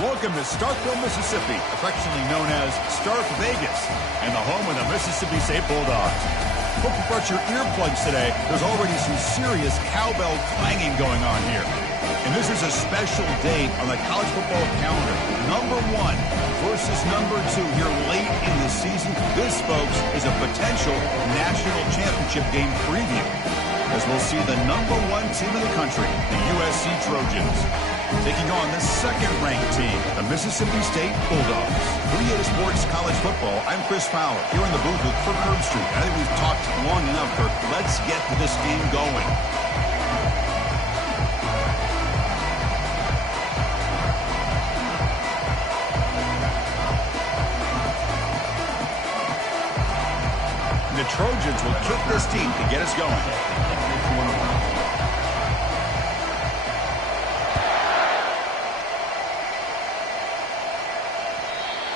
Welcome to Starkville, Mississippi, affectionately known as Stark Vegas, and the home of the Mississippi State Bulldogs. Hope you brought your earplugs today. There's already some serious cowbell clanging going on here. And this is a special date on the college football calendar. Number 1 versus number 2 here late in the season. This, folks, is a potential national championship game preview, as we'll see the number 1 team in the country, the USC Trojans, taking on the second-ranked team, the Mississippi State Bulldogs. 3A Sports College Football, I'm Chris Fowler, here in the booth with Kirk Herbstreit. I think we've talked long enough, Kirk. Let's get this game going. The Trojans will kick this team to get us going.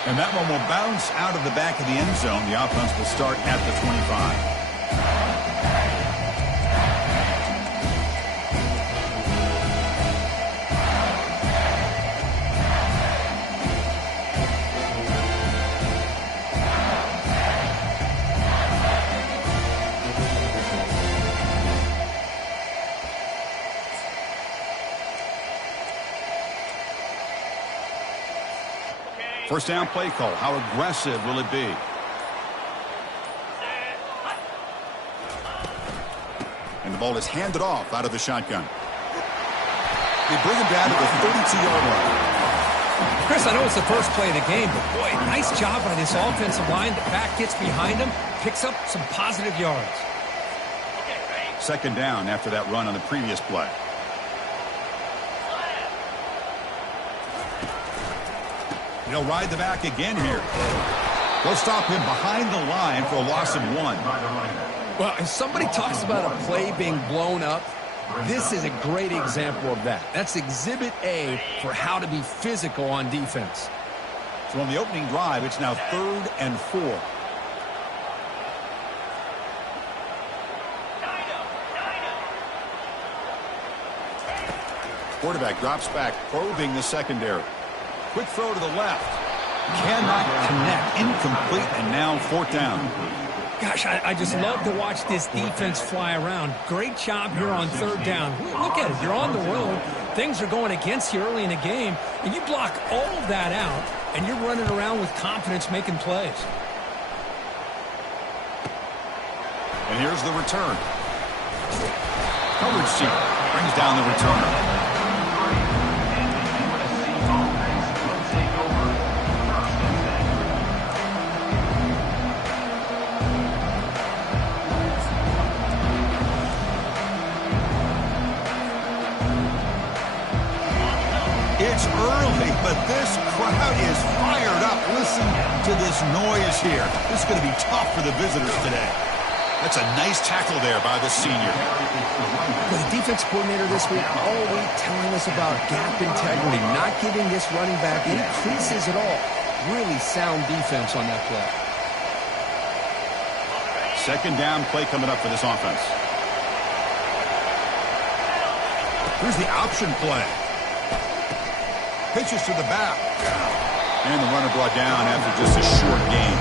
And that one will bounce out of the back of the end zone. The offense will start at the 25. First down play call. How aggressive will it be? And the ball is handed off out of the shotgun. They bring him down to the 32-yard line. Chris, I know it's the first play of the game, but boy, nice job by this offensive line. The back gets behind him, picks up some positive yards. Second down after that run on the previous play. He'll ride the back again here. They'll stop him behind the line for a loss of 1. Well, if somebody talks about a play being blown up, this is a great example of that. That's Exhibit A for how to be physical on defense. So on the opening drive, it's now 3rd and 4. Quarterback drops back, probing the secondary. Quick throw to the left. Cannot connect. Incomplete, and now 4th down. Gosh, I just love to watch this defense fly around. Great job here on 3rd down. Look at it. You're on the road. Things are going against you early in the game, and you block all of that out, and you're running around with confidence making plays. And here's the return. Coverage team brings down the returner. It's early, but this crowd is fired up. Listen to this noise here. This is going to be tough for the visitors today. That's a nice tackle there by the senior. The defense coordinator this week all week telling us about gap integrity, not giving this running back any creases at all. Really sound defense on that play. Second down play coming up for this offense. Here's the option play. Pitches to the back. And the runner brought down after just a short gain.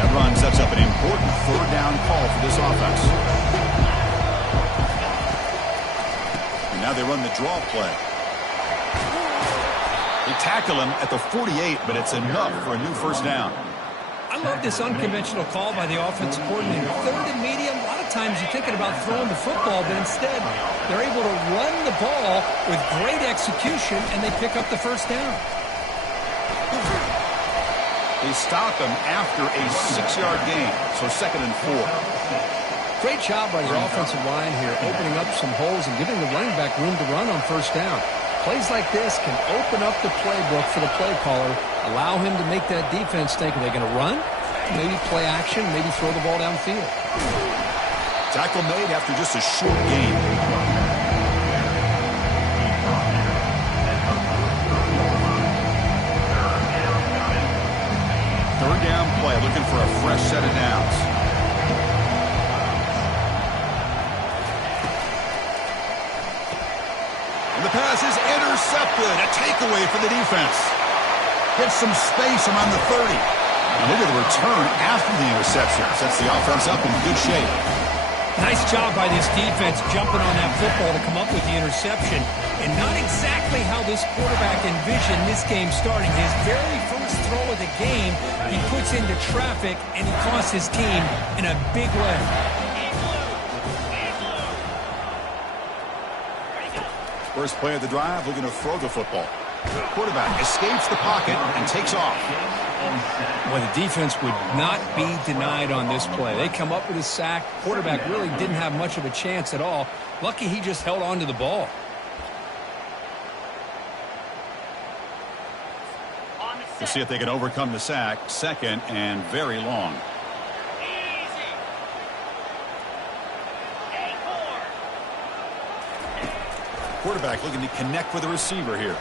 That run sets up an important 3rd down call for this offense. And now they run the draw play. They tackle him at the 48, but it's enough for a new 1st down. I love this unconventional call by the offensive coordinator. 3rd and medium, a lot of times you're thinking about throwing the football, but instead they're able to run the ball with great execution, and they pick up the 1st down. They stop him after a 6-yard gain, so 2nd and 4. Great job by your offensive line here, opening up some holes and giving the running back room to run on 1st down. Plays like this can open up the playbook for the play caller, allow him to make that defense think, are they going to run? Maybe play action, maybe throw the ball downfield. Tackle made after just a short gain. Third down play, looking for a fresh set of downs. This is intercepted. A takeaway for the defense. Gets some space around the 30. And look at the return after the interception. Sets the offense up in good shape. Nice job by this defense jumping on that football to come up with the interception. And not exactly how this quarterback envisioned this game starting. His very first throw of the game, he puts into traffic, and he costs his team in a big way. First play of the drive, looking to throw the football. Quarterback escapes the pocket and takes off. Well, the defense would not be denied on this play. They come up with a sack. Quarterback really didn't have much of a chance at all. Lucky he just held on to the ball. We'll see if they can overcome the sack. Second and very long. Quarterback looking to connect with the receiver here.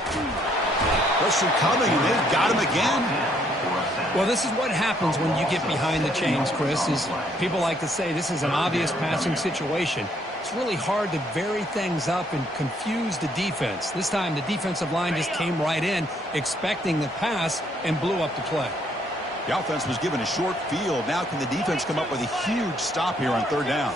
Pressure coming, and they've got him again. Well, this is what happens when you get behind the chains, Chris, is people like to say this is an obvious passing situation. It's really hard to vary things up and confuse the defense. This time, the defensive line just came right in, expecting the pass, and blew up the play. The offense was given a short field. Now can the defense come up with a huge stop here on third down?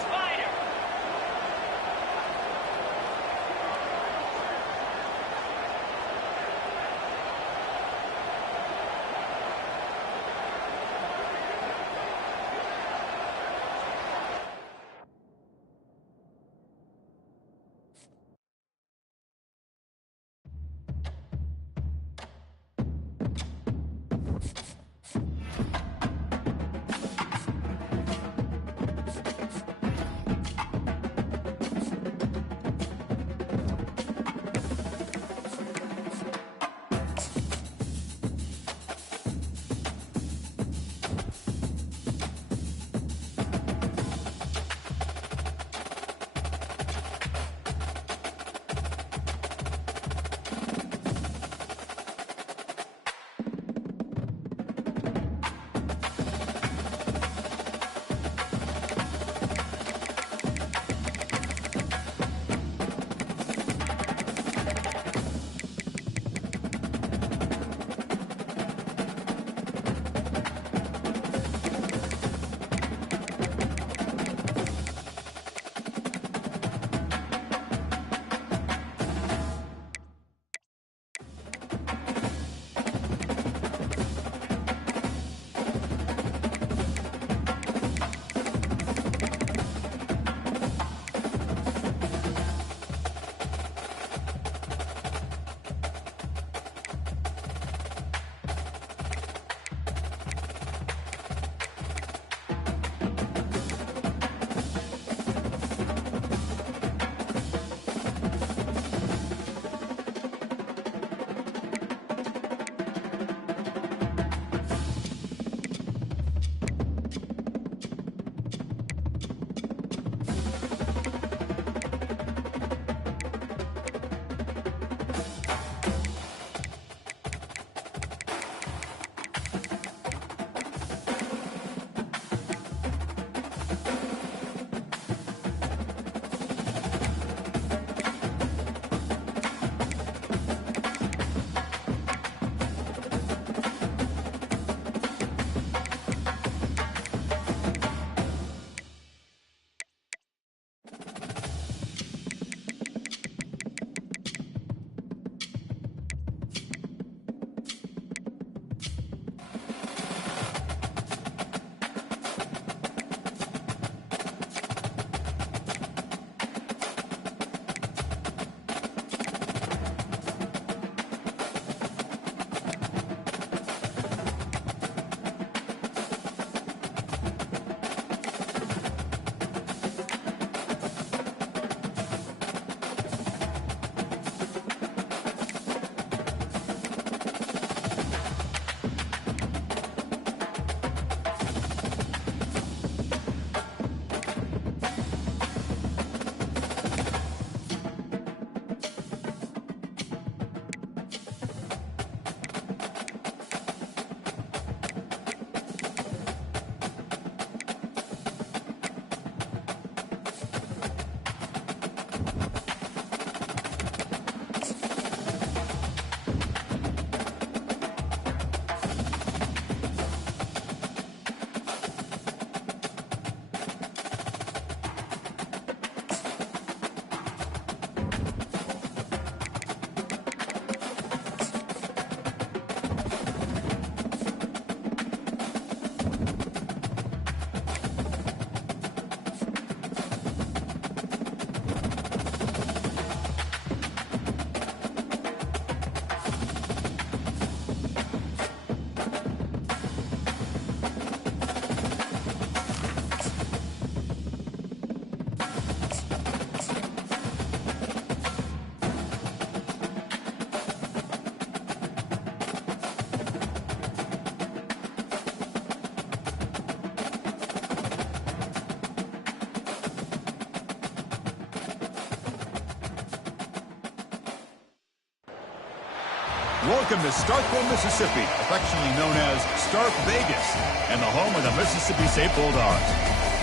Welcome to Starkville, Mississippi, affectionately known as Stark Vegas, and the home of the Mississippi State Bulldogs.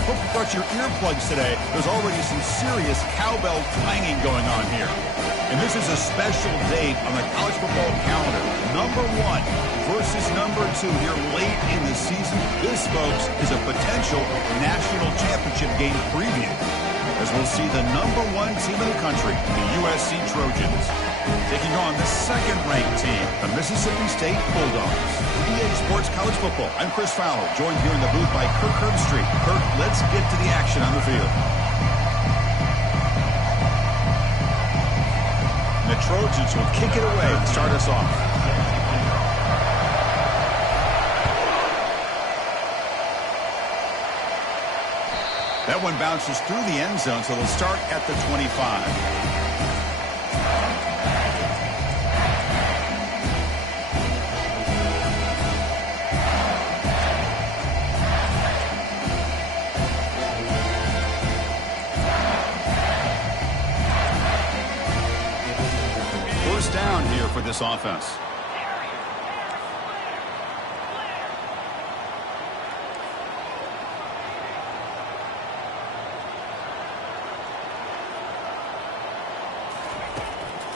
Hope you brought your earplugs today. There's already some serious cowbell clanging going on here. And this is a special date on the college football calendar. Number 1 versus number 2 here late in the season. This, folks, is a potential national championship game preview, as we'll see the number 1 team in the country, the USC Trojans, taking on the second-ranked team, the Mississippi State Bulldogs. EA Sports College Football. I'm Chris Fowler, joined here in the booth by Kirk Herbstreit. Kirk, let's get to the action on the field. The Trojans will kick it away and start us off. That one bounces through the end zone, so they'll start at the 25. First down here for this offense.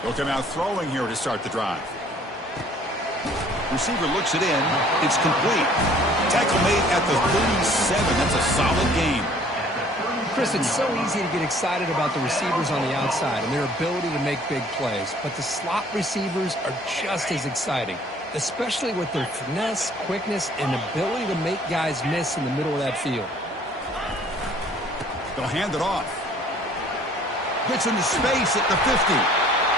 They'll come out throwing here to start the drive. Receiver looks it in. It's complete. Tackle made at the 37. That's a solid gain. Chris, it's so easy to get excited about the receivers on the outside and their ability to make big plays, but the slot receivers are just as exciting, especially with their finesse, quickness, and ability to make guys miss in the middle of that field. They'll hand it off. Gets into space at the 50.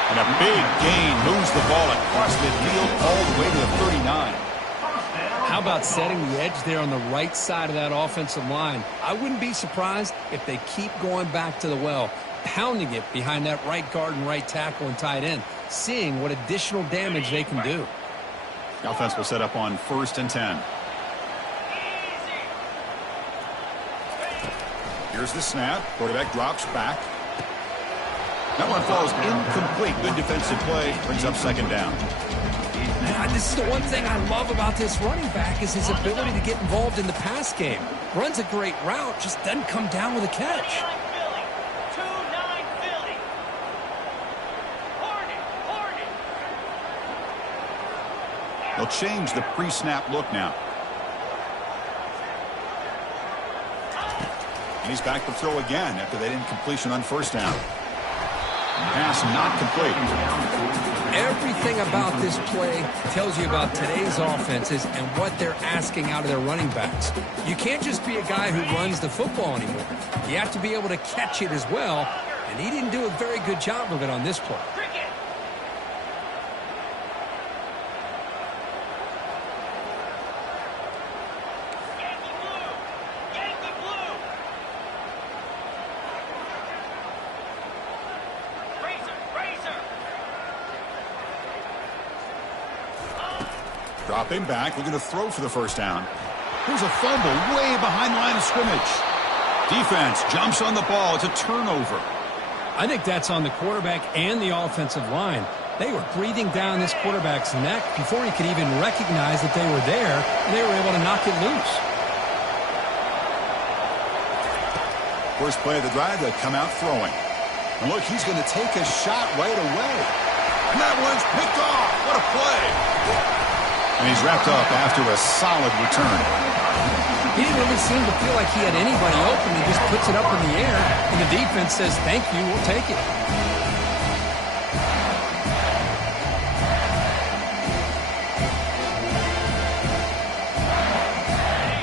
And a big gain moves the ball across midfield all the way to the 39. How about setting the edge there on the right side of that offensive line? I wouldn't be surprised if they keep going back to the well, pounding it behind that right guard and right tackle and tight end, seeing what additional damage they can do. The offense will set up on 1st and 10. Here's the snap. Quarterback drops back. That one falls incomplete. Good defensive play. Brings up 2nd down. This is the one thing I love about this running back is his ability to get involved in the pass game. Runs a great route, just doesn't come down with a catch. They'll change the pre-snap look now. And he's back to throw again after that incompletion on 1st down. Pass not complete. Everything about this play tells you about today's offenses and what they're asking out of their running backs. You can't just be a guy who runs the football anymore. You have to be able to catch it as well, and he didn't do a very good job of it on this play. Dropping back, looking to throw for the 1st down. Here's a fumble way behind the line of scrimmage. Defense jumps on the ball. It's a turnover. I think that's on the quarterback and the offensive line. They were breathing down this quarterback's neck before he could even recognize that they were there, and they were able to knock it loose. First play of the drive, they'll come out throwing. And look, he's going to take a shot right away. And that one's picked off. What a play. And he's wrapped up after a solid return. He didn't really seem to feel like he had anybody open. He just puts it up in the air, and the defense says, thank you, we'll take it.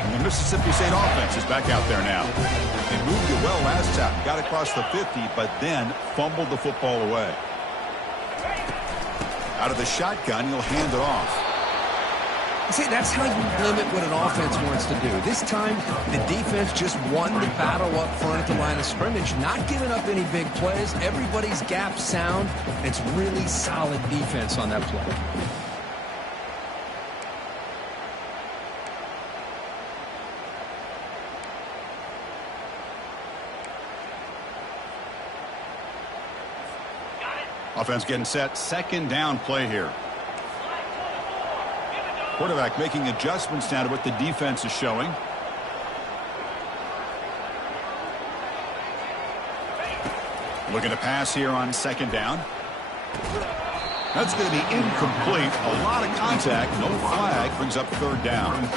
And the Mississippi State offense is back out there now. They moved it well last time, got across the 50, but then fumbled the football away. Out of the shotgun, he'll hand it off. See, that's how you limit what an offense wants to do. This time, the defense just won the battle up front at the line of scrimmage, not giving up any big plays. Everybody's gap sound. It's really solid defense on that play. Offense getting set. 2nd down play here. Quarterback making adjustments now to what the defense is showing. Looking to pass here on second down. That's going to be incomplete. A lot of contact. No flag. Brings up third down.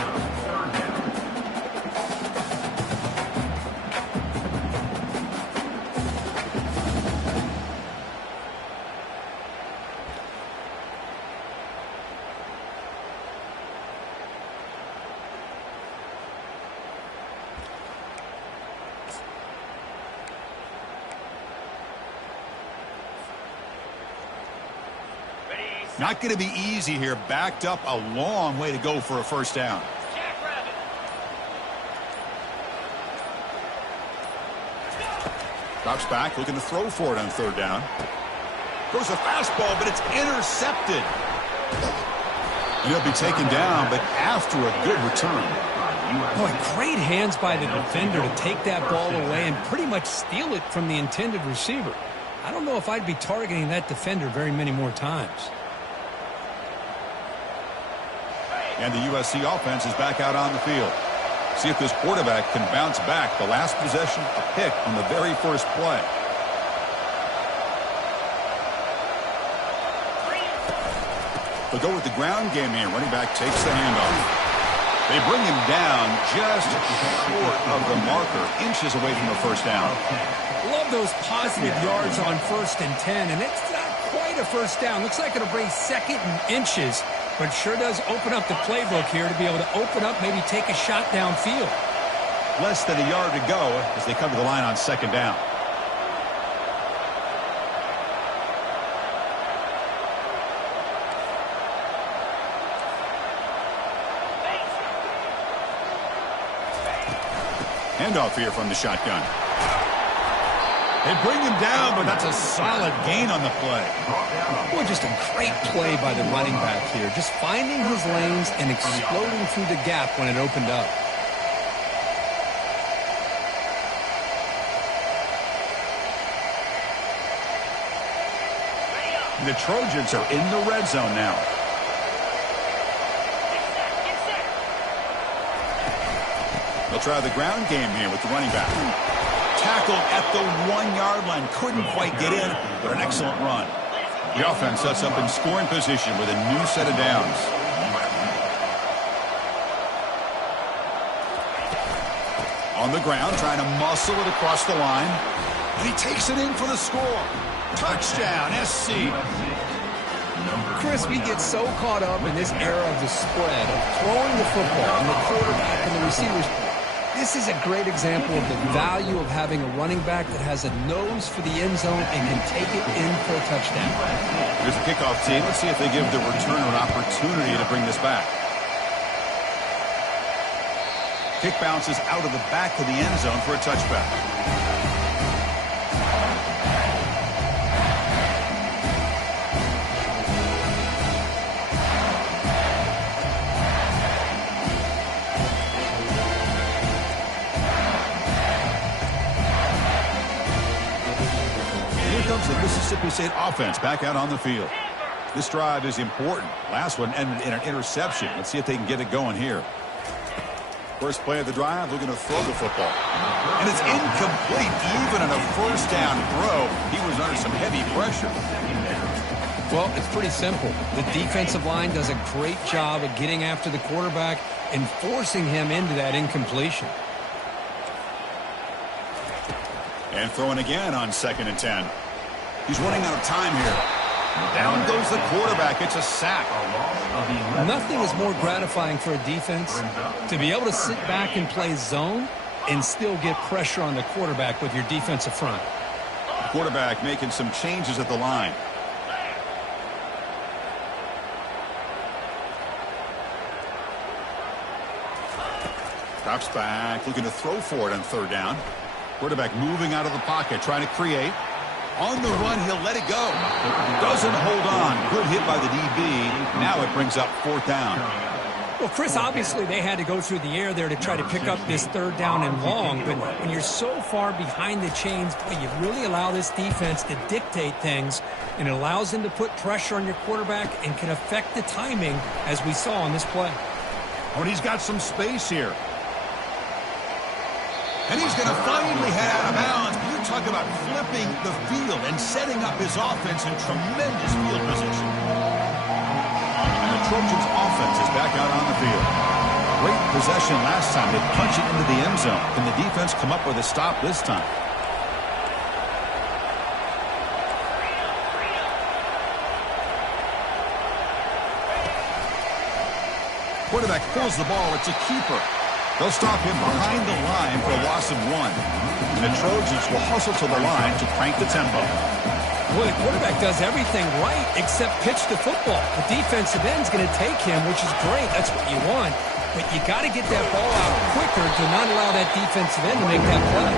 Not going to be easy here. Backed up a long way to go for a first down. Drops back, looking to throw for it on third down. Goes a fastball, but it's intercepted. And he'll be taken down, but after a good return. Boy, great hands by the defender to take that ball away and pretty much steal it from the intended receiver. I don't know if I'd be targeting that defender very many more times. And the USC offense is back out on the field. See if this quarterback can bounce back. The last possession, a pick on the very first play. They'll go with the ground game here. Running back takes the handoff. They bring him down just short of the marker, inches away from the first down. Love those positive yards on 1st and 10, and it's not quite a first down. Looks like it'll bring second and inches. But sure does open up the playbook here to be able to open up, maybe take a shot downfield. Less than a yard to go as they come to the line on second down. Handoff here from the shotgun. They bring him down, but that's a solid gain on the play. Boy, just a great play by the running back here. Just finding his lanes and exploding through the gap when it opened up. The Trojans are in the red zone now. They'll try the ground game here with the running back. Tackled at the 1-yard line. Couldn't quite get in, but an excellent run. The offense sets up in scoring position with a new set of downs. On the ground, trying to muscle it across the line. And he takes it in for the score. Touchdown, SC. Chris, we get so caught up in this era of the spread, of throwing the football and the quarterback and the receivers. This is a great example of the value of having a running back that has a nose for the end zone and can take it in for a touchdown. Here's the kickoff team. Let's see if they give the returner an opportunity to bring this back. Kick bounces out of the back of the end zone for a touchback. Comes the Mississippi State offense back out on the field. This drive is important. Last one ended in an interception. Let's see if they can get it going here. First play of the drive, looking to throw the football. And it's incomplete. Even in a first down throw, he was under some heavy pressure. Well, it's pretty simple. The defensive line does a great job of getting after the quarterback and forcing him into that incompletion. And throwing again on 2nd and 10. He's running out of time here. Down goes the quarterback. It's a sack. Nothing is more gratifying for a defense to be able to sit back and play zone and still get pressure on the quarterback with your defensive front. The quarterback making some changes at the line. Drops back, looking to throw for it on third down. Quarterback moving out of the pocket, trying to create. On the run, he'll let it go. Doesn't hold on. Good hit by the DB. Now it brings up fourth down. Well, Chris, obviously they had to go through the air there to try to pick up this third down and long, but when you're so far behind the chains, boy, you really allow this defense to dictate things, and it allows them to put pressure on your quarterback and can affect the timing, as we saw on this play. Oh, and he's got some space here. And he's going to finally head out of bounds. You're talking about flipping the field and setting up his offense in tremendous field position. And the Trojans' offense is back out on the field. Great possession last time. They punch it into the end zone. Can the defense come up with a stop this time? Quarterback pulls the ball. It's a keeper. They'll stop him behind the line for a loss of 1. And the Trojans will hustle to the line to crank the tempo. Well, the quarterback does everything right except pitch the football. The defensive end's going to take him, which is great. That's what you want. But you got to get that ball out quicker to not allow that defensive end to make that play.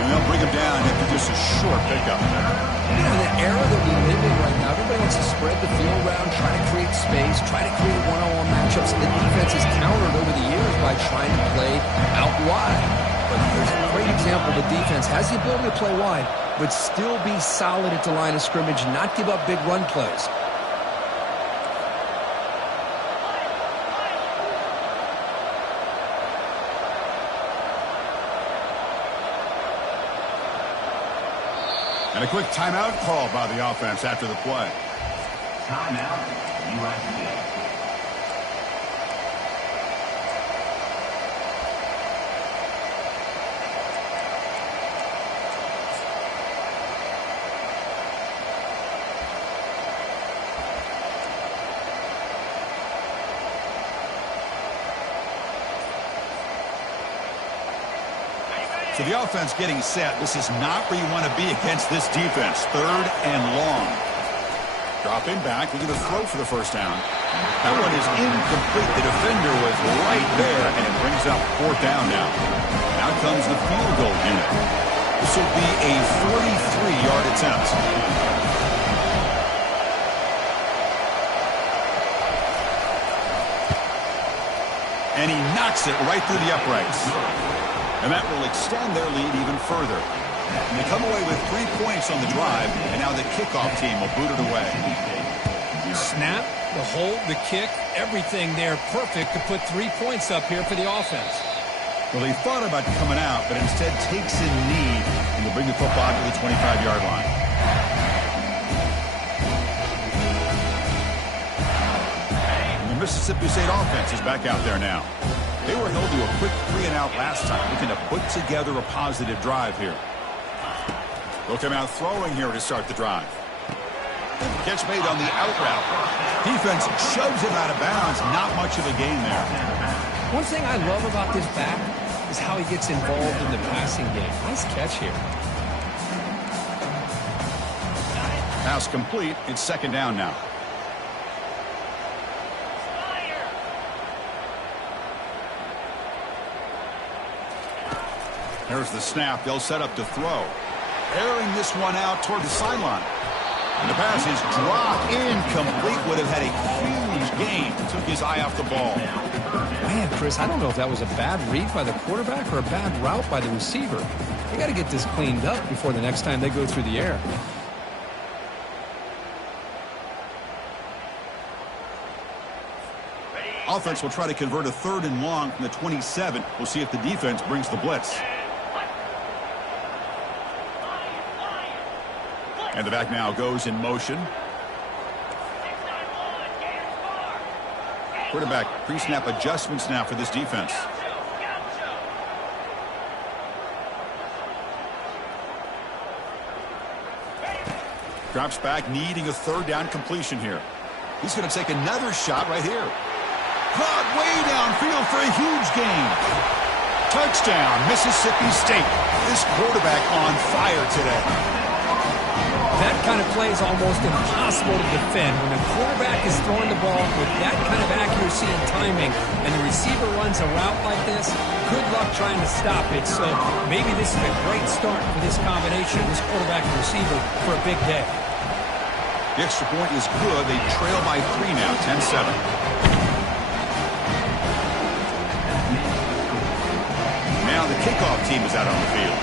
And they'll bring him down after just a short pickup. You know, in the era that we live in right now, everybody wants to spread the field around, try to create space, try to create one-on-one matchups. And the defense has countered over the years by trying to play out wide. But here's a great example. The defense has the ability to play wide, but still be solid at the line of scrimmage, not give up big run plays. And a quick timeout call by the offense after the play. Timeout, USC. So the offense getting set. This is not where you want to be against this defense. 3rd and long. Dropping back. Looking to throw for the first down. That one is incomplete. The defender was right there, and it brings up 4th down now. Now comes the field goal unit. This will be a 43-yard attempt. And he knocks it right through the uprights. And that will extend their lead even further. And they come away with 3 points on the drive, and now the kickoff team will boot it away. Snap, the hold, the kick, everything there perfect to put 3 points up here for the offense. Well, he thought about coming out, but instead takes a knee and will bring the football to the 25-yard line. And the Mississippi State offense is back out there now. They were held to a quick 3-and-out last time, looking to put together a positive drive here. They'll come out throwing here to start the drive. Catch made on the out route. Defense shoves him out of bounds. Not much of a gain there. One thing I love about this back is how he gets involved in the passing game. Nice catch here. Pass complete. It's 2nd down now. There's the snap. They'll set up to throw. Airing this one out toward the sideline. And the pass is dropped incomplete. Would have had a huge gain. Took his eye off the ball. Man, Chris, I don't know if that was a bad read by the quarterback or a bad route by the receiver. They got to get this cleaned up before the next time they go through the air. Offense will try to convert a 3rd and long from the 27. We'll see if the defense brings the blitz. And the back now goes in motion. Quarterback pre-snap adjustments now for this defense. Drops back, needing a 3rd down completion here. He's going to take another shot right here. Caught way downfield for a huge gain. Touchdown, Mississippi State. This quarterback on fire today. That kind of play is almost impossible to defend. When a quarterback is throwing the ball with that kind of accuracy and timing, and the receiver runs a route like this, good luck trying to stop it. So maybe this is a great start for this combination, this quarterback and receiver, for a big day. The extra point is good. They trail by 3 now, 10-7. now the kickoff team is out on the field.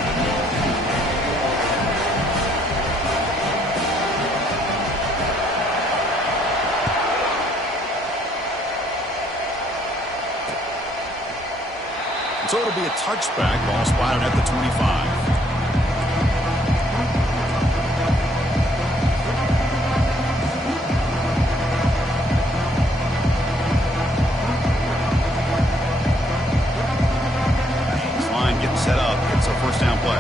So it'll be a touchback. Ball spotted at the 25. Set up. It's a first down play.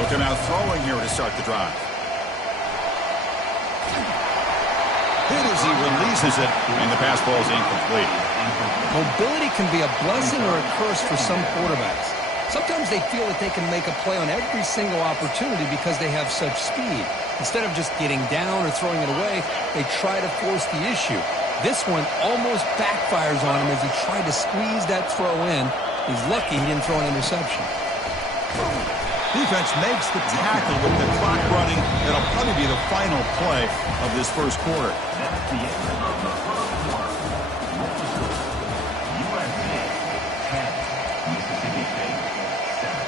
Looking out throwing here to start the drive. Hit as he releases it, and the pass ball is incomplete. Mobility can be a blessing or a curse for some quarterbacks. Sometimes they feel that they can make a play on every single opportunity because they have such speed. Instead of just getting down or throwing it away, they try to force the issue. This one almost backfires on him as he tried to squeeze that throw in. He's lucky he didn't throw an interception. Defense makes the tackle with the clock running. That'll probably be the final play of this first quarter. That's the end of the first quarter. USA 10, Mississippi State 7.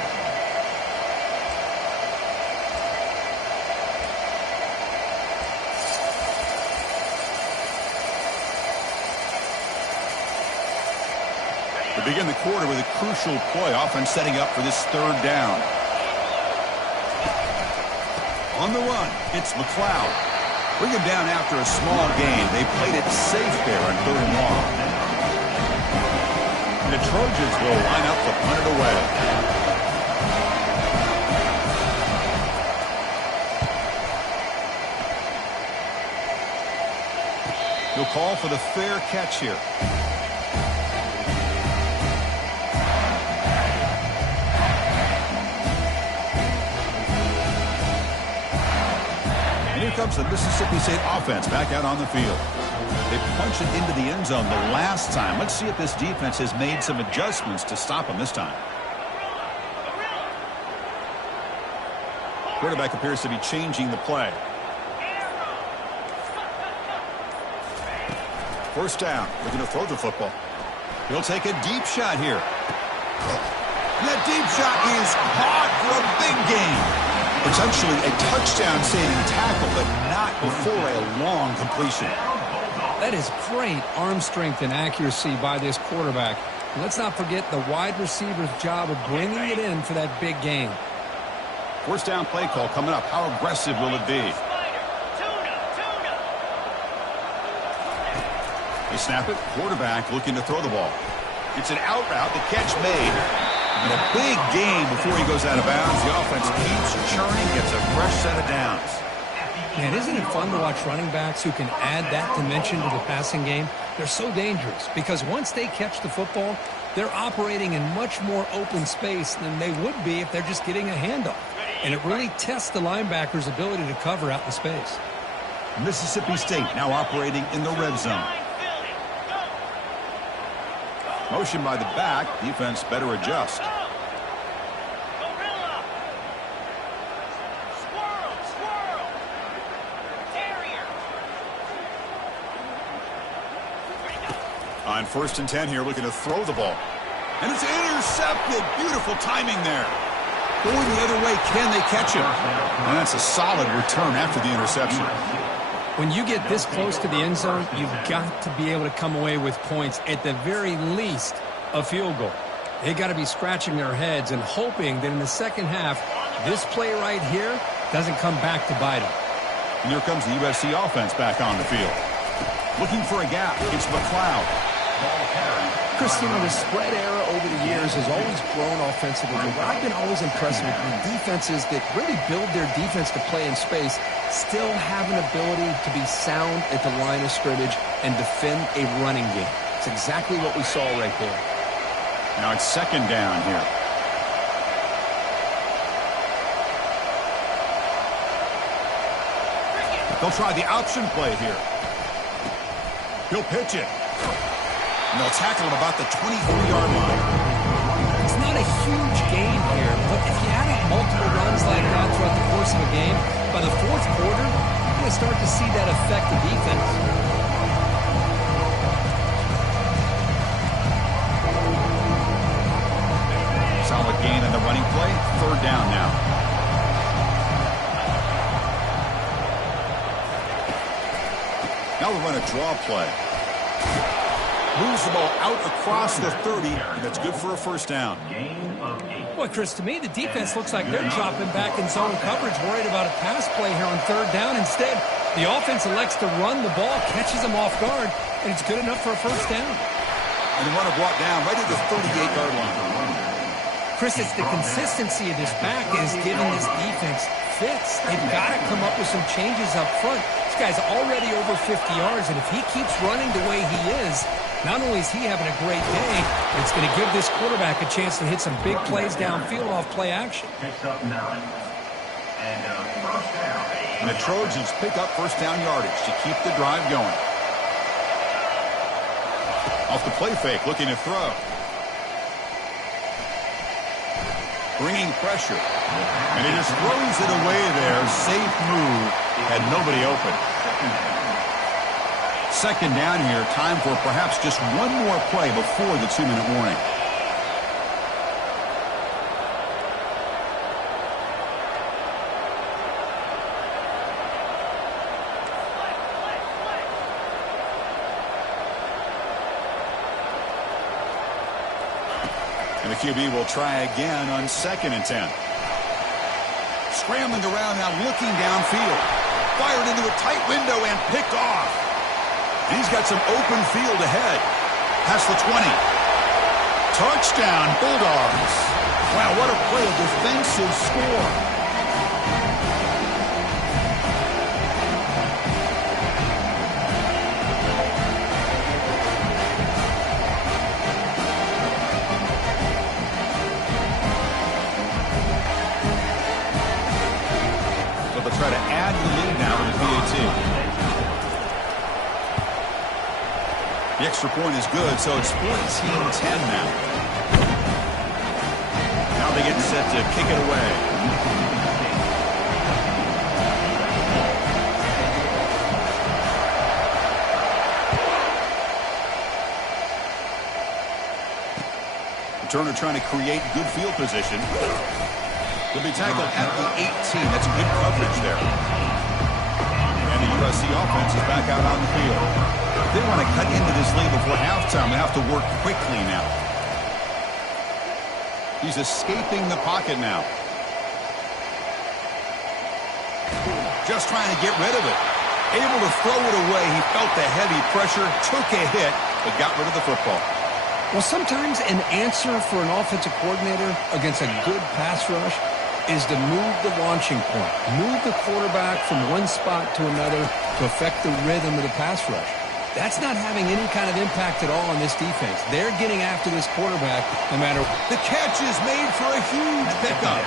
To begin the quarter with a crucial play, offense setting up for this third down. On the run, it's McLeod. Bring him down after a small gain. They played it safe there on third and long. And the Trojans will line up to punt it away. He'll call for the fair catch here. Here comes the Mississippi State offense back out on the field. They punch it into the end zone the last time. Let's see if this defense has made some adjustments to stop them this time. Quarterback appears to be changing the play. First down, looking to throw the football. He'll take a deep shot here. That deep shot is caught for a big gain. Potentially a touchdown-saving tackle, but not before a long completion. That is great arm strength and accuracy by this quarterback. And let's not forget the wide receiver's job of bringing it in for that big gain. First down play call coming up. How aggressive will it be? They snap it. Quarterback looking to throw the ball. It's an out route. The catch made. And a big gain before he goes out of bounds. The offense keeps churning, gets a fresh set of downs. Man, isn't it fun to watch running backs who can add that dimension to the passing game? They're so dangerous because once they catch the football, they're operating in much more open space than they would be if they're just getting a handoff. And it really tests the linebacker's ability to cover out in space. Mississippi State now operating in the red zone. Motion by the back. Defense better adjust. On 1st and 10 here, looking to throw the ball. And it's intercepted. Beautiful timing there. Going the other way, can they catch him? And that's a solid return after the interception. When you get this close to the end zone, you've got to be able to come away with points, at the very least, a field goal. They got to be scratching their heads and hoping that in the second half, this play right here doesn't come back to bite them. And here comes the USC offense back on the field. Looking for a gap. It's McLeod. Chris, you know, the spread era over the years has always grown offensively. But I've been always impressed with the defenses that really build their defense to play in space, still have an ability to be sound at the line of scrimmage and defend a running game. It's exactly what we saw right there. Now it's second down here. They'll try the option play here. He'll pitch it. And they'll tackle him about the 23-yard line. It's not a huge gain here, but if you add up multiple runs like that throughout the course of a game, by the fourth quarter, you're going to start to see that affect the defense. third down now. Now we run a draw play. Moves the ball out across the 30, and that's good for a first down. Boy, Chris, to me, the defense looks like they're dropping back in zone coverage, worried about a pass play here on third down. Instead, the offense elects to run the ball, catches them off guard, and it's good enough for a first down. And the runner brought down right at the 38-yard line. Chris, it's the consistency of this back is giving this defense fits. They've got to come up with some changes up front. This guy's already over 50 yards, and if he keeps running the way he is, not only is he having a great day, but it's going to give this quarterback a chance to hit some big plays downfield off play action. Picks up 9. And first down. And the Trojans pick up first down yardage to keep the drive going. Off the play fake, looking to throw. Bringing pressure. And he just throws it away there. Safe move. Had nobody open. Second down here. Time for perhaps just one more play before the 2-minute warning. And the QB will try again on 2nd and 10. Scrambling around now, looking downfield. Fired into a tight window and picked off. And he's got some open field ahead. Past the 20. Touchdown, Bulldogs. Wow, what a play, a defensive score. Try to add the lead now to the PAT. The extra point is good, so it's 14-10 now. Now they get set to kick it away. Turner trying to create good field position. He'll be tackled at the 18. That's a good coverage there. And the USC offense is back out on the field. If they want to cut into this lead before halftime, they have to work quickly now. He's escaping the pocket now. Just trying to get rid of it. Able to throw it away. He felt the heavy pressure, took a hit, but got rid of the football. Well, sometimes an answer for an offensive coordinator against a good pass rush is to move the launching point, move the quarterback from one spot to another to affect the rhythm of the pass rush. That's not having any kind of impact at all on this defense. They're getting after this quarterback no matter. The catch is made for a huge pickup.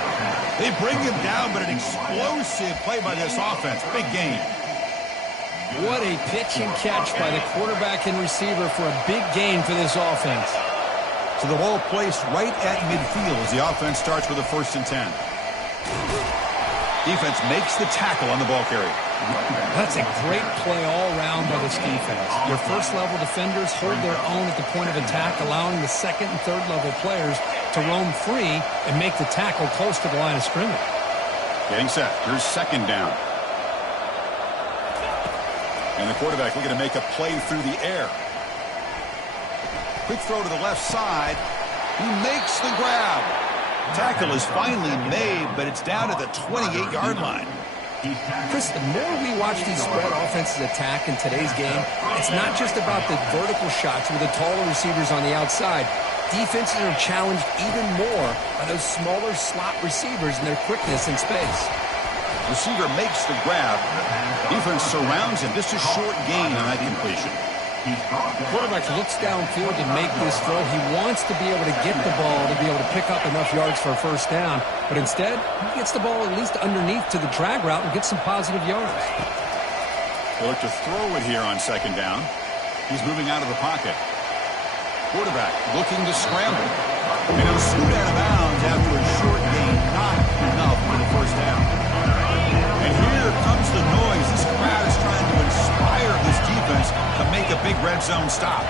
They bring him down, but an explosive play by this offense. Big game. What a pitch and catch by the quarterback and receiver for a big gain for this offense. So the ball placed right at midfield as the offense starts with a 1st and 10. Defense makes the tackle on the ball carrier. That's a great play all around by this defense. Your first-level defenders hold their own at the point of attack, allowing the second and third-level players to roam free and make the tackle close to the line of scrimmage. Getting set. Here's 2nd down. And the quarterback looking to make a play through the air. Quick throw to the left side. He makes the grab. Tackle is finally made, but it's down at the 28-yard line. Chris, the more we watch these spread offenses attack in today's game, it's not just about the vertical shots with the taller receivers on the outside. Defenses are challenged even more by those smaller slot receivers and their quickness in space. Receiver makes the grab. Defense surrounds him. Just a short gain on that completion. The quarterback looks downfield to make this throw. He wants to be able to get the ball to be able to pick up enough yards for a first down. But instead, he gets the ball at least underneath to the drag route and gets some positive yards. They look to throw it here on 2nd down. He's moving out of the pocket. Quarterback looking to scramble. And he'll scoot out of bounds after a short gain. Not enough for the first down. And here comes the noise. This crowd is trying to inspire this defense to make a big red zone stop.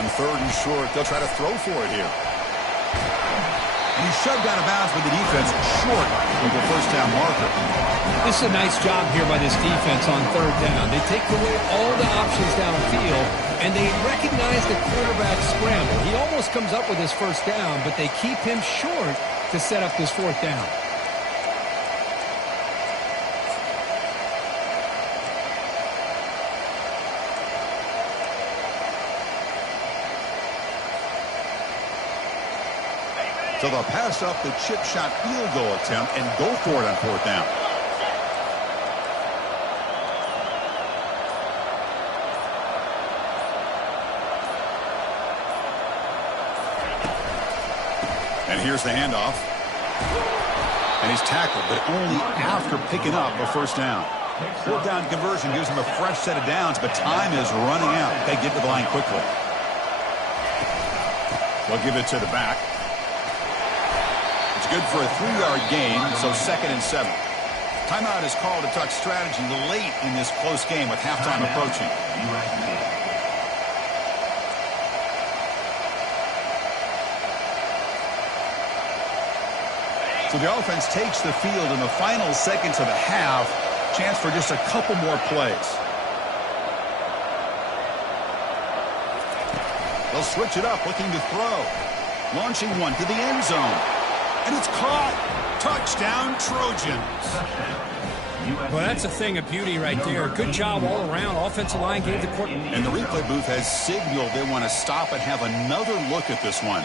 On 3rd and short, they'll try to throw for it here. And he's shoved out of bounds with the defense short of the first down marker. This is a nice job here by this defense on third down. They take away all the options downfield, and they recognize the quarterback scramble. He almost comes up with his first down, but they keep him short to set up this fourth down. So they'll pass up the chip shot field goal attempt and go for it on fourth down. And here's the handoff. And he's tackled, but only after picking up a first down. Fourth down conversion gives him a fresh set of downs, but time is running out. They get to the line quickly. They'll give it to the back. It's good for a 3-yard gain, so 2nd and 7. Timeout is called to talk strategy late in this close game with halftime approaching. So the offense takes the field in the final seconds of the half. Chance for just a couple more plays. They'll switch it up, looking to throw. Launching one to the end zone. And it's caught. Touchdown, Trojans. Well, that's a thing of beauty right there. Good job all around. Offensive line gave the court. And the replay booth has signaled they want to stop and have another look at this one.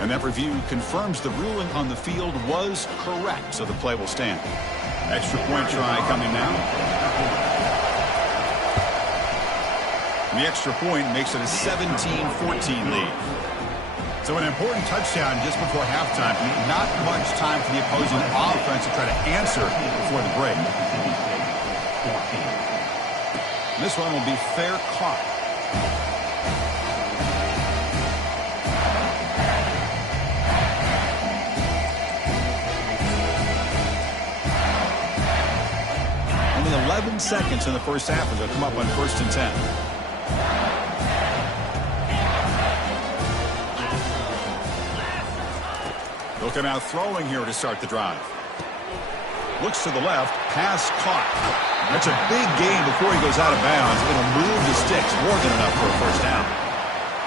And that review confirms the ruling on the field was correct, so the play will stand. Extra point try coming now. And the extra point makes it a 17-14 lead. So an important touchdown just before halftime. Not much time for the opposing offense to try to answer before the break. And this one will be fair caught. Only 11 seconds in the first half as they'll come up on 1st and 10. They'll come out throwing here to start the drive. Looks to the left, pass caught. That's a big gain before he goes out of bounds. It'll move the sticks, more than enough for a first down.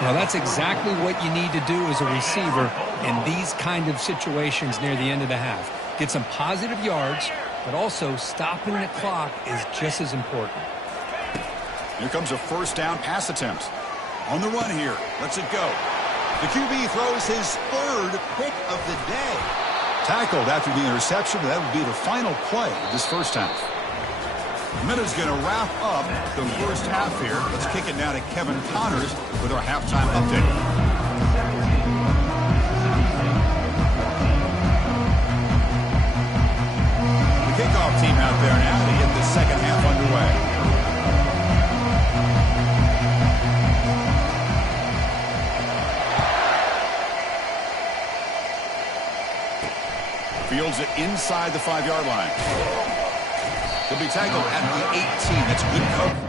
Now, that's exactly what you need to do as a receiver in these kind of situations near the end of the half. Get some positive yards, but also stopping the clock is just as important. Here comes a first down pass attempt. On the run here. Lets it go. The QB throws his 3rd pick of the day. Tackled after the interception. That would be the final play of this first half. Minute's going to wrap up the first half here. Let's kick it now to Kevin Connors with our halftime update. The kickoff team out there now to get the second half underway. Fields it inside the 5-yard line. He'll be tackled at the 18. That's good coverage.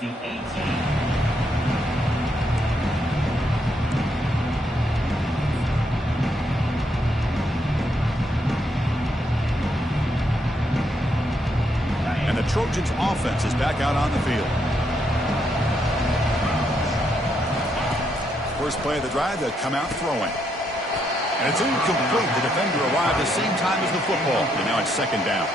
It's the 18. And the Trojans offense is back out on the field. First play of the drive, they'll come out throwing. And it's incomplete. The defender arrived the same time as the football. And now it's second down.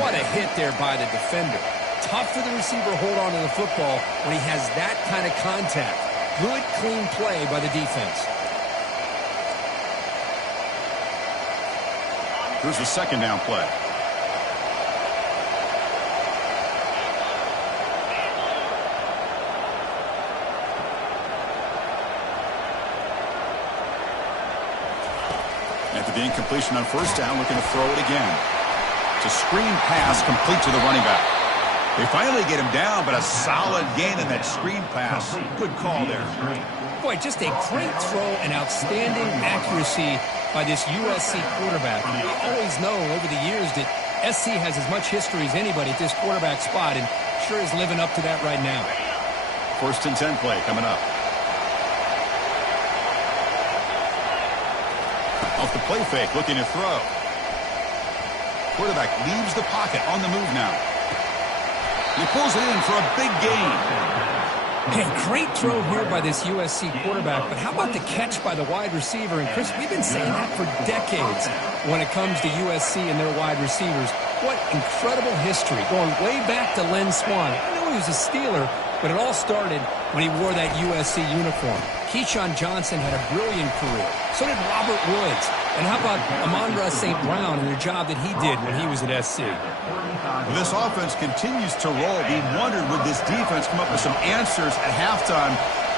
What a hit there by the defender. Tough for the receiver to hold on to the football when he has that kind of contact. Good, clean play by the defense. Here's the second down play. After the incompletion on first down, looking to throw it again. It's a screen pass complete to the running back. They finally get him down, but a solid gain in that screen pass. Good call there. Boy, just a great throw and outstanding accuracy by this USC quarterback. We always know over the years that SC has as much history as anybody at this quarterback spot, and sure is living up to that right now. First and 10 play coming up. Off the play fake, looking to throw. Quarterback leaves the pocket on the move now. He pulls it in for a big gain. Okay, great throw here by this USC quarterback, but how about the catch by the wide receiver? And Chris, we've been saying that for decades when it comes to USC and their wide receivers. What incredible history, going way back to Len Swan. I knew he was a Steeler, but it all started when he wore that USC uniform. Keyshawn Johnson had a brilliant career. So did Robert Woods. And how about Amon-Ra St. Brown and the job that he did when he was at SC? This offense continues to roll. We wondered, would this defense come up with some answers at halftime?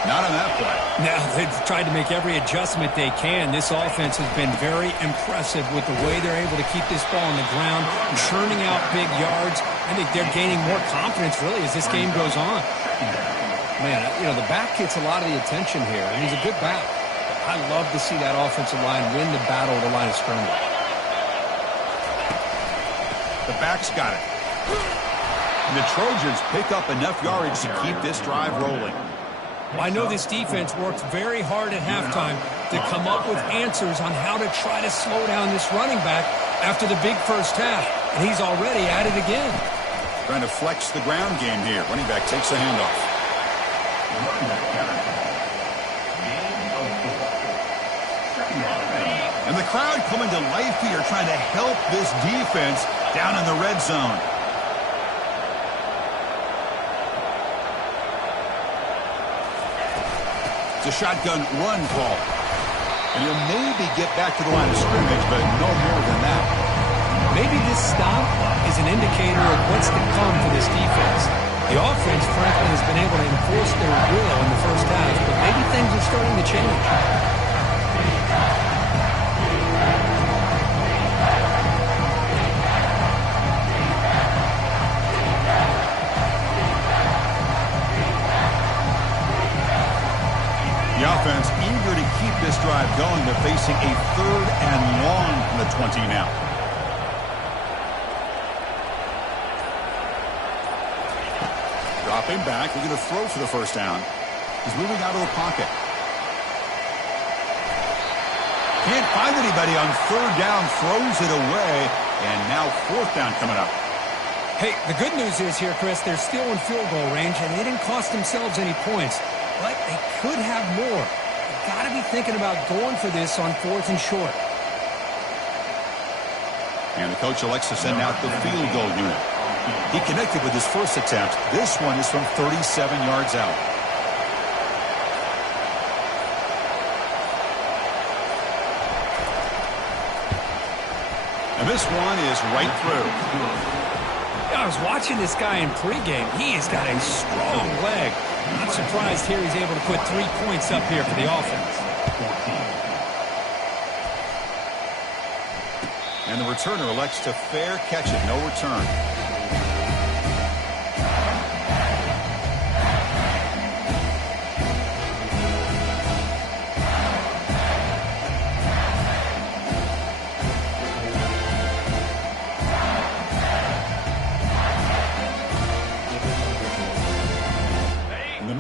Not on that play. No, they've tried to make every adjustment they can. This offense has been very impressive with the way they're able to keep this ball on the ground, churning out big yards. I think they're gaining more confidence, really, as this game goes on. Man, you know, the back gets a lot of the attention here, and he's a good back. I love to see that offensive line win the battle at the line of scrimmage. The back's got it. And the Trojans pick up enough yardage to keep this drive rolling. Well, I know this defense worked very hard at halftime to come up with answers on how to try to slow down this running back after the big first half. And he's already at it again. Trying to flex the ground game here. Running back takes the handoff. And the crowd coming to life here, trying to help this defense down in the red zone. It's a shotgun run call. And he'll maybe get back to the line of scrimmage, but no more than that. Maybe this stop is an indicator of what's to come for this defense. The offense, frankly, has been able to enforce their will in the first half, but maybe things are starting to change. The offense eager to keep this drive going. They're facing a 3rd and long from the 20 now. Dropping back. We're going to throw for the first down. He's moving out of the pocket. Can't find anybody on 3rd down. Throws it away. And now 4th down coming up. Hey, the good news is here, Chris, they're still in field goal range, and they didn't cost themselves any points. But they could have more. They've got to be thinking about going for this on 4th and short. And the coach elects to send out the field goal unit. He connected with his first attempt. This one is from 37 yards out. And this one is right through. I was watching this guy in pregame. He has got a strong leg. Not surprised here he's able to put 3 points up here for the offense. And the returner elects to fair catch it. No return.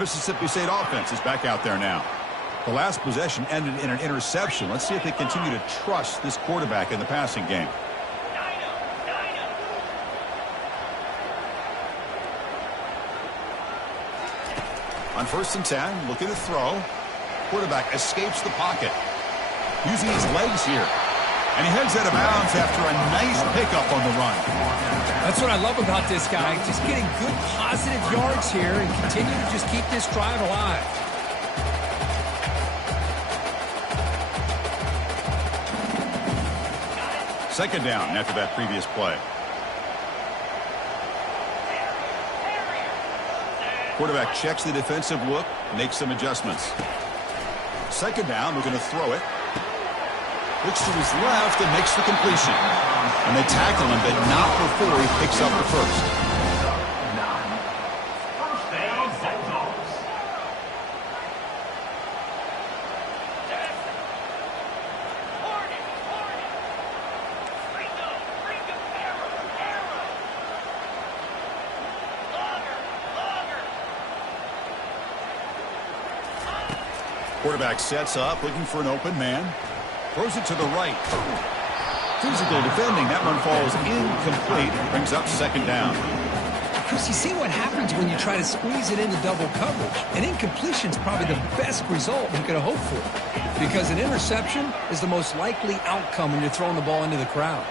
Mississippi State offense is back out there now. The last possession ended in an interception. Let's see if they continue to trust this quarterback in the passing game. On 1st and 10, looking to throw. Quarterback escapes the pocket. Using his legs here. And he heads out of bounds after a nice pickup on the run. That's what I love about this guy. Just getting good positive yards here and continue to just keep this drive alive. Second down after that previous play. Quarterback checks the defensive look, makes some adjustments. Second down, we're going to throw it. Looks to his left and makes the completion. And they tackle him, but not before he picks up the first. Quarterback sets up, looking for an open man. Throws it to the right. Physical defending. That one falls incomplete. Brings up second down. Chris, you see what happens when you try to squeeze it into double coverage. An incompletion is probably the best result you could have hoped for. Because an interception is the most likely outcome when you're throwing the ball into the crowd.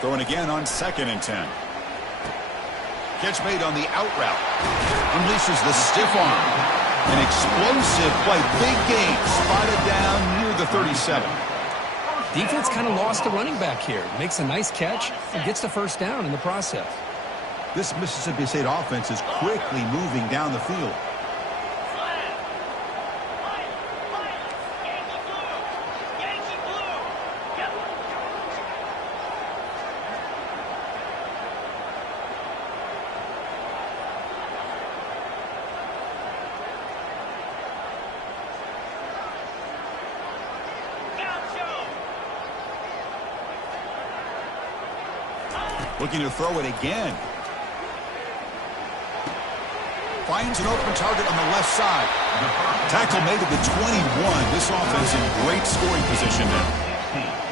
Throwing again on 2nd and 10. Catch made on the out route. Unleashes the stiff arm. An explosive play. Big gain. Spotted down near the 37. Defense kind of lost the running back here. Makes a nice catch and gets the first down in the process. This Mississippi State offense is quickly moving down the field. Looking to throw it again. Finds an open target on the left side. Tackle made at the 21. This offense in great scoring position now.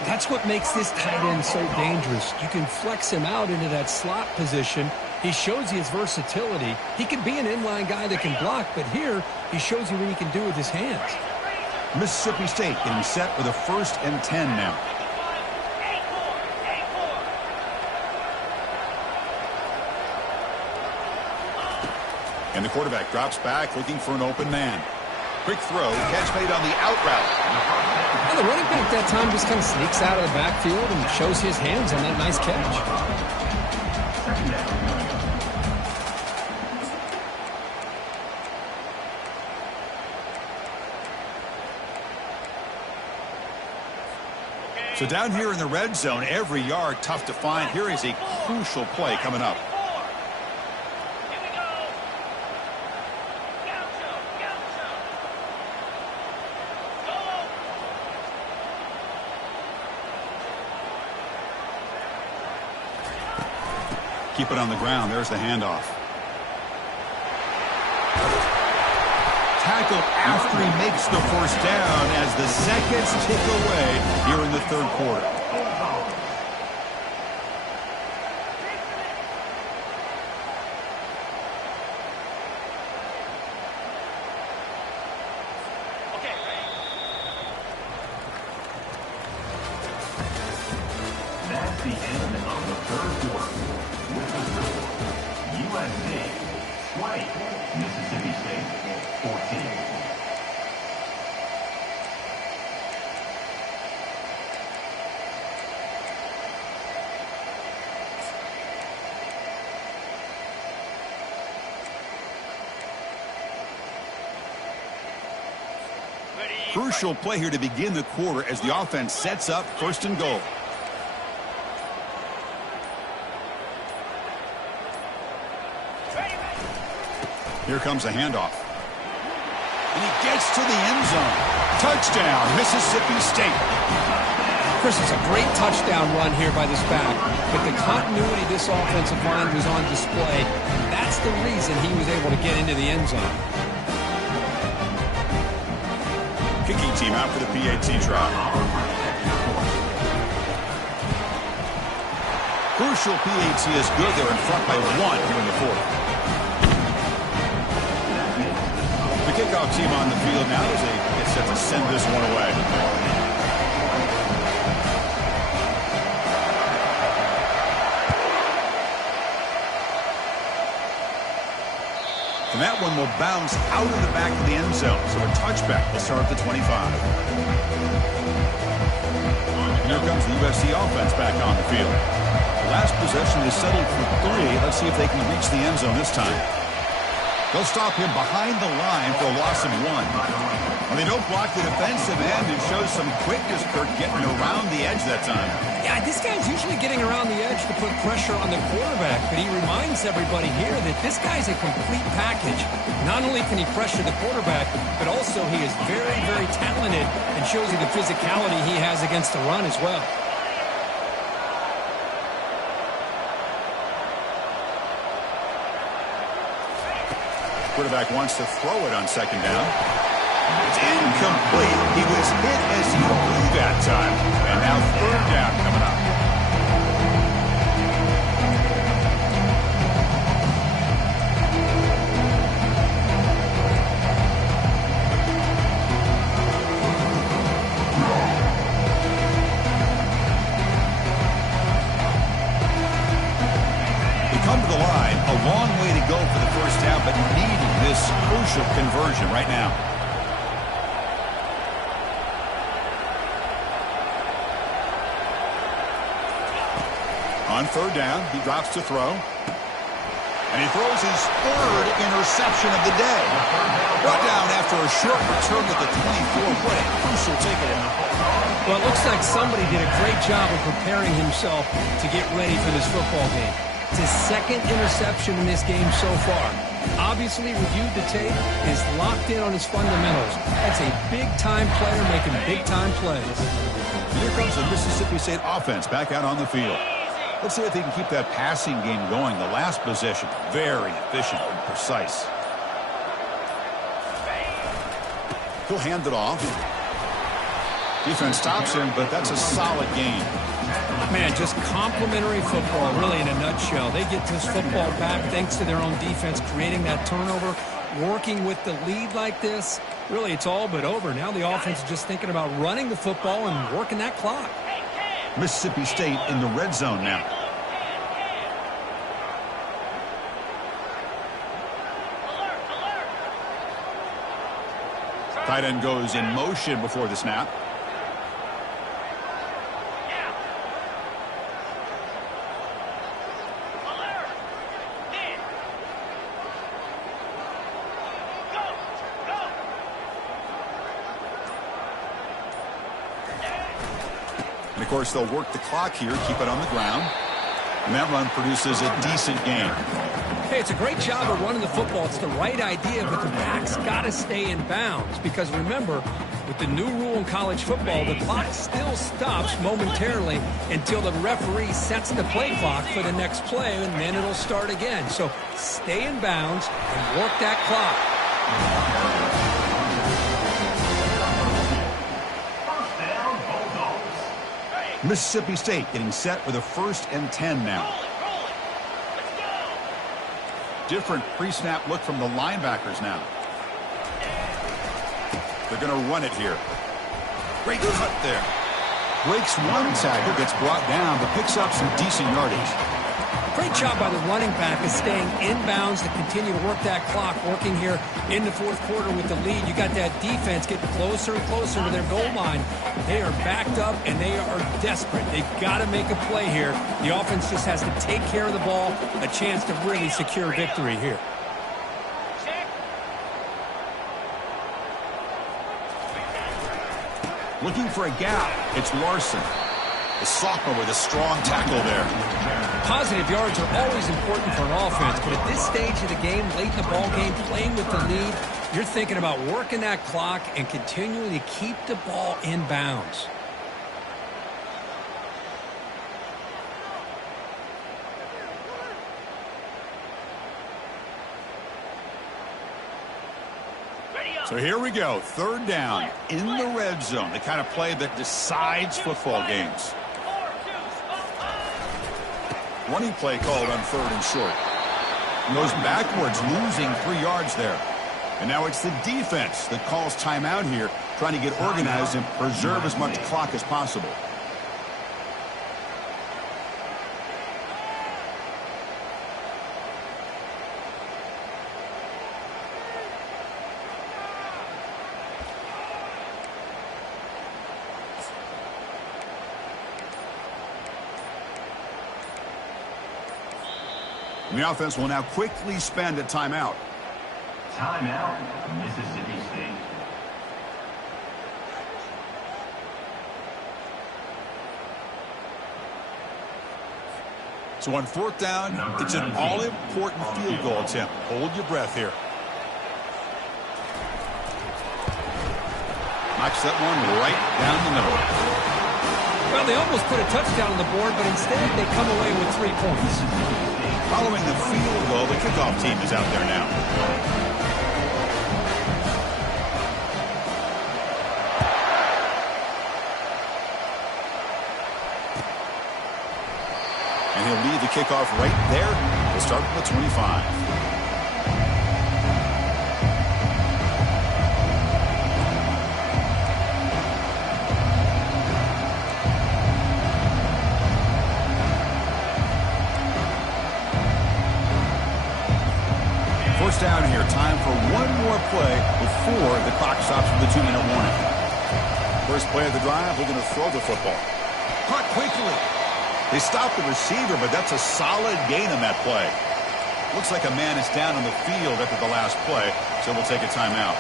That's what makes this tight end so dangerous. You can flex him out into that slot position. He shows you his versatility. He can be an inline guy that can block, but here he shows you what he can do with his hands. Mississippi State getting set for the 1st and 10 now. And the quarterback drops back, looking for an open man. Quick throw, catch made on the out route. And the running back that time just kind of sneaks out of the backfield and shows his hands on that nice catch. So down here in the red zone, every yard tough to find. Here is a crucial play coming up. Keep it on the ground. There's the handoff. Tackle after he makes the first down as the seconds tick away here in the 3rd quarter. That's the end of the 3rd quarter. USC 20, Mississippi State 14. Crucial play here to begin the quarter as the offense sets up 1st and goal. Here comes a handoff. And he gets to the end zone. Touchdown, Mississippi State. Chris, it's a great touchdown run here by this back, but the continuity of this offensive line was on display, and that's the reason he was able to get into the end zone. Kicking team out for the PAT try. Crucial PAT is good. They're in front by 1 here in the fourth. The kickoff team on the field now as they get set to send this one away. And that one will bounce out of the back of the end zone. So a touchback will start at the 25. And here comes the USC offense back on the field. The last possession is settled for 3. Let's see if they can reach the end zone this time. They'll stop him behind the line for a loss of 1. When they don't block the defensive end, it shows some quickness, Kirk, getting around the edge that time. Yeah, this guy's usually getting around the edge to put pressure on the quarterback, but he reminds everybody here that this guy's a complete package. Not only can he pressure the quarterback, but also he is very, very talented and shows you the physicality he has against the run as well. Quarterback wants to throw it on second down. It's incomplete. He was hit as he threw that time. And now third down coming up. They come to the line. A long way to go for the first down, but needing this crucial conversion right now. On third down, he drops to throw. And he throws his third interception of the day. Brought down after a short return at the 24. What a crucial takeaway. Well, it looks like somebody did a great job of preparing himself to get ready for this football game. It's his second interception in this game so far. Obviously reviewed the tape, is locked in on his fundamentals. That's a big-time player making big-time plays. Here comes the Mississippi State offense back out on the field. Let's see if they can keep that passing game going. The last possession, very efficient and precise. He'll hand it off. Defense stops him, but that's a solid game. Man, just complimentary football, really, in a nutshell. They get this football back thanks to their own defense, creating that turnover, working with the lead like this. Really, it's all but over. Now the offense is just thinking about running the football and working that clock. Mississippi State in the red zone now. Tight end goes in motion before the snap. And, of course, they'll work the clock here, keep it on the ground. And that run produces a decent gain. Hey, it's a great job of running the football. It's the right idea, but the back's got to stay in bounds. Because, remember, with the new rule in college football, the clock still stops momentarily until the referee sets the play clock for the next play, and then it'll start again. So stay in bounds and work that clock. Mississippi State getting set with a 1st and 10 now. Different pre-snap look from the linebackers now. They're going to run it here. Great cut there. Breaks one tackle, gets brought down, but picks up some decent yardage. Great job by the running back of staying inbounds to continue to work that clock, working here in the fourth quarter with the lead. You got that defense getting closer and closer to their goal line. They are backed up, and they are desperate. They've got to make a play here. The offense just has to take care of the ball, a chance to really secure victory here. Looking for a gap. It's Larson. The sophomore with a strong tackle there. Positive yards are always important for an offense, but at this stage of the game, late in the ball game, playing with the lead, you're thinking about working that clock and continuing to keep the ball in bounds. So here we go, third down in the red zone, the kind of play that decides football games. Running play called on third and short. Goes backwards, losing 3 yards there. And now it's the defense that calls timeout here, trying to get organized and preserve as much clock as possible. The offense will now quickly spend a timeout. Timeout, Mississippi State. So on fourth down, it's an all-important field goal attempt. Hold your breath here. Knocks that one right down the middle. Well, they almost put a touchdown on the board, but instead they come away with 3 points. Following the field goal, the kickoff team is out there now. And he'll lead the kickoff right there to start from the 25. First down here. Time for one more play before the clock stops with the 2-minute warning. First play of the drive, we're going to throw the football. Caught quickly. They stopped the receiver, but that's a solid gain on that play. Looks like a man is down on the field after the last play, so we'll take a timeout.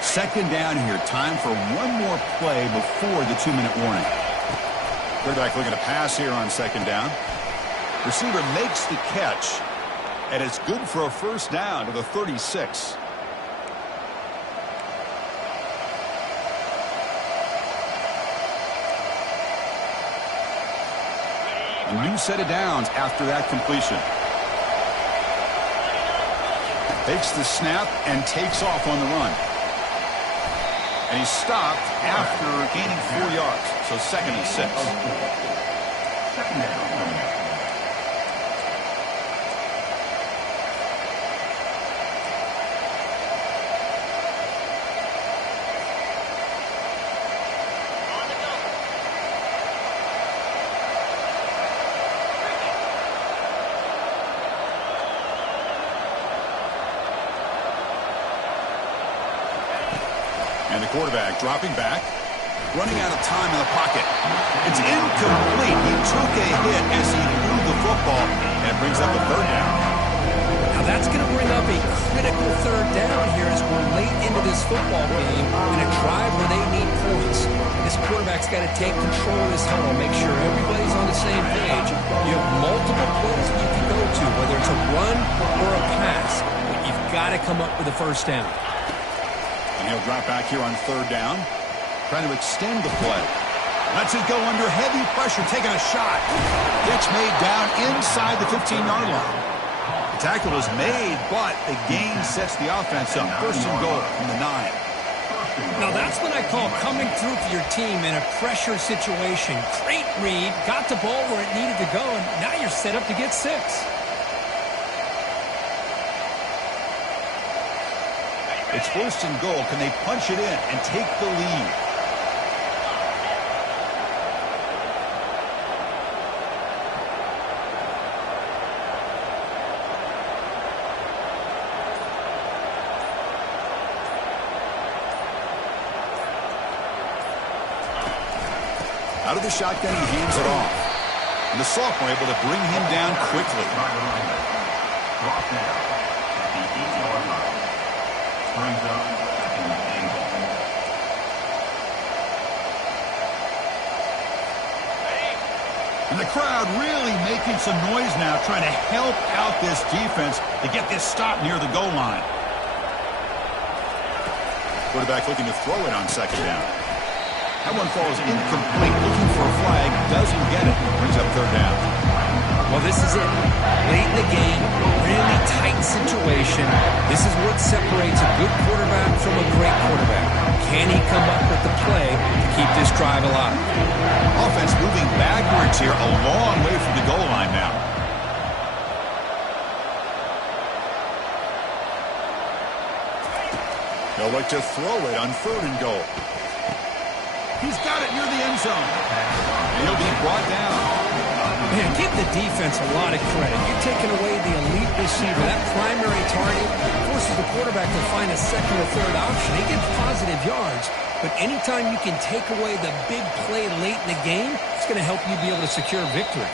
Second down here. Time for one more play before the 2-minute warning. Quarterback looking to pass here on second down. Receiver makes the catch, and it's good for a first down to the 36. A new set of downs after that completion. Takes the snap and takes off on the run. And he stopped after gaining 4 yards. So second and 6. Second down. And the quarterback dropping back, running out of time in the pocket. It's incomplete. He took a hit as he threw the football, and it brings up a third down. Now that's going to bring up a critical third down here as we're late into this football game in a drive where they need points. This quarterback's got to take control of this huddle, make sure everybody's on the same page. You have multiple plays that you can go to, whether it's a run or a pass, but you've got to come up with a first down. And he'll drop back here on third down, trying to extend the play. Lets it go under heavy pressure, taking a shot. Catch made down inside the 15-yard line. The tackle is made, but the gain sets the offense up. First and goal from the 9. Now that's what I call coming through for your team in a pressure situation. Great read, got the ball where it needed to go, and now you're set up to get 6. It's first and goal. Can they punch it in and take the lead? Out of the shotgun, he hands it off. And the sophomore able to bring him down quickly. Brought down at the 8-yard line. Brings up second and goal. And the crowd really making some noise now, trying to help out this defense to get this stop near the goal line. Quarterback looking to throw it on second down. That one falls incomplete, looking for a flag, doesn't get it, brings up third down. Well, this is it. Late in the game, really tight situation. This is what separates a good quarterback from a great quarterback. Can he come up with the play to keep this drive alive? Offense moving backwards here, a long way from the goal line now. They'll look to throw it on third and goal. He's got it near the end zone. And he'll be brought down. Man, give the defense a lot of credit. You're taking away the elite receiver. That primary target forces the quarterback to find a second or third option. He gets positive yards, but anytime you can take away the big play late in the game, it's going to help you be able to secure victory.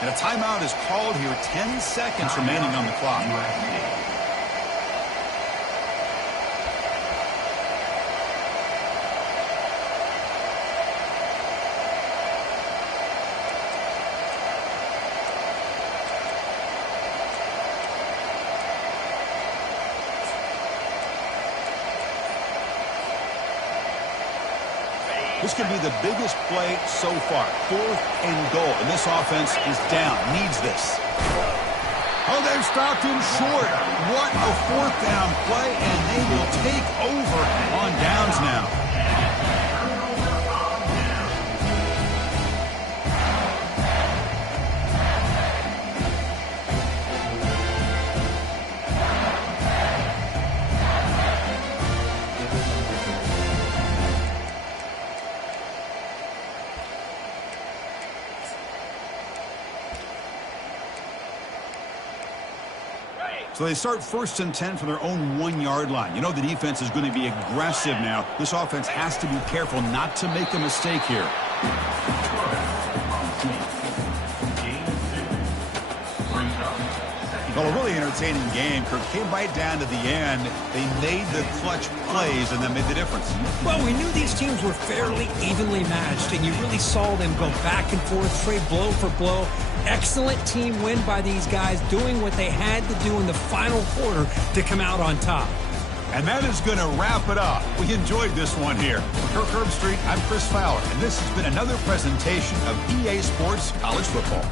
And a timeout is called here. 10 seconds remaining on the clock. This could be the biggest play so far. 4th and goal. And this offense is down. Needs this. Oh, they've stopped him short. What a 4th down play. And they will take over on downs now. So they start 1st and 10 from their own 1-yard line. You know the defense is going to be aggressive now. This offense has to be careful not to make a mistake here. Well, a really entertaining game. Kirk came right down to the end. They made the clutch plays, and that made the difference. Well, we knew these teams were fairly evenly matched, and you really saw them go back and forth, trade blow for blow. Excellent team win by these guys, doing what they had to do in the final quarter to come out on top. And that is going to wrap it up. We enjoyed this one here. For Kirk Herbstreit, I'm Chris Fowler, and this has been another presentation of EA Sports College Football.